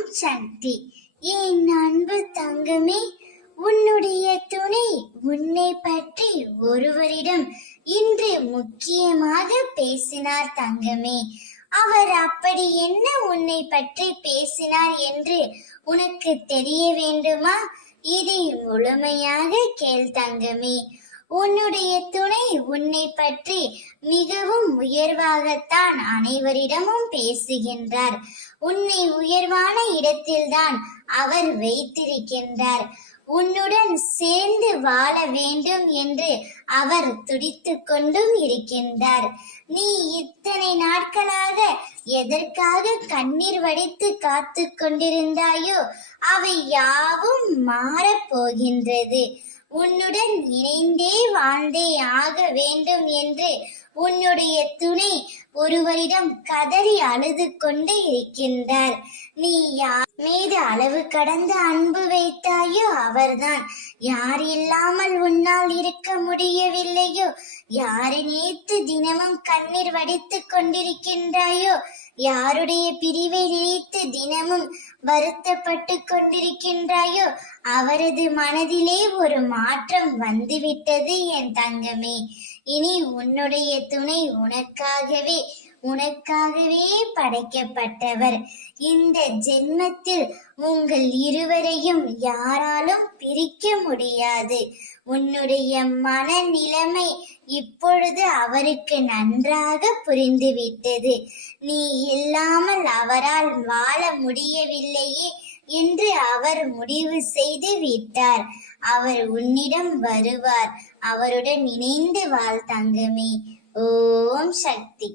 ஓம் சக்தி. என் அன்பு தங்கமே, உன்னுடைய துணை உன்னை பற்றி ஒருவரிடம் இன்று முக்கியமாக பேசினார் தங்கமே. அவர் அப்படி என்ன உன்னை பற்றி பேசினார் என்று உனக்கு தெரிய வேண்டுமா? இதை முழுமையாக கேள் தங்கமே. உன்னுடைய துணை உன்னை பற்றி மிகவும் உயர்வாகத்தான் அனைவரிடமும் பேசுகின்றார். உன்னை உயர்வான இடத்தில்தான் அவர் வைத்திருக்கின்றார். உன்னுடன் சேர்ந்து வாழ வேண்டும் என்று அவர் துடித்துக் கொண்டும் இருக்கின்றார். நீ இத்தனை நாட்களாக எதற்காக கண்ணீர் வடித்து காத்து கொண்டிருந்தாயோ அவை யாவும் மாறப் போகின்றது. உன்னுடன் இணைந்தே வாழ்ந்தே ஆக வேண்டும் என்று உன்னுடைய துணை ஒருவரிடம் கதறி அழுது கொண்டு இருக்கின்றார். நீ யார் மீது அளவு கடந்த அன்பு வைத்தாயோ அவர்தான். யார் இல்லாமல் உன்னால் இருக்க முடியவில்லையோ, யாரை நினைத்து தினமும் கண்ணீர் வடித்துக் கொண்டிருக்கின்றாயோ, யாருடைய பிரிவை நினைத்து தினமும் வருத்தப்பட்டு கொண்டிருக்கின்றாயோ அவரது மனதிலே ஒரு மாற்றம் வந்துவிட்டது என் தங்கமே. இனி உன்னுடைய துணை உனக்காகவே படைக்கப்பட்டவர். இந்த ஜென்மத்தில் உங்கள் இருவரையும் யாராலும் பிரிக்க முடியாது. உன்னுடைய மனநிலைமை இப்பொழுது அவருக்கு நன்றாக புரிந்துவிட்டது. நீ இல்லாமல் அவரால் வாழ முடியவில்லையே என்று அவர் முடிவு செய்து விட்டார். அவர் உன்னிடம் வருவார். அவருடன் இணைந்து வாழ் தங்கமே. ஓம் சக்தி.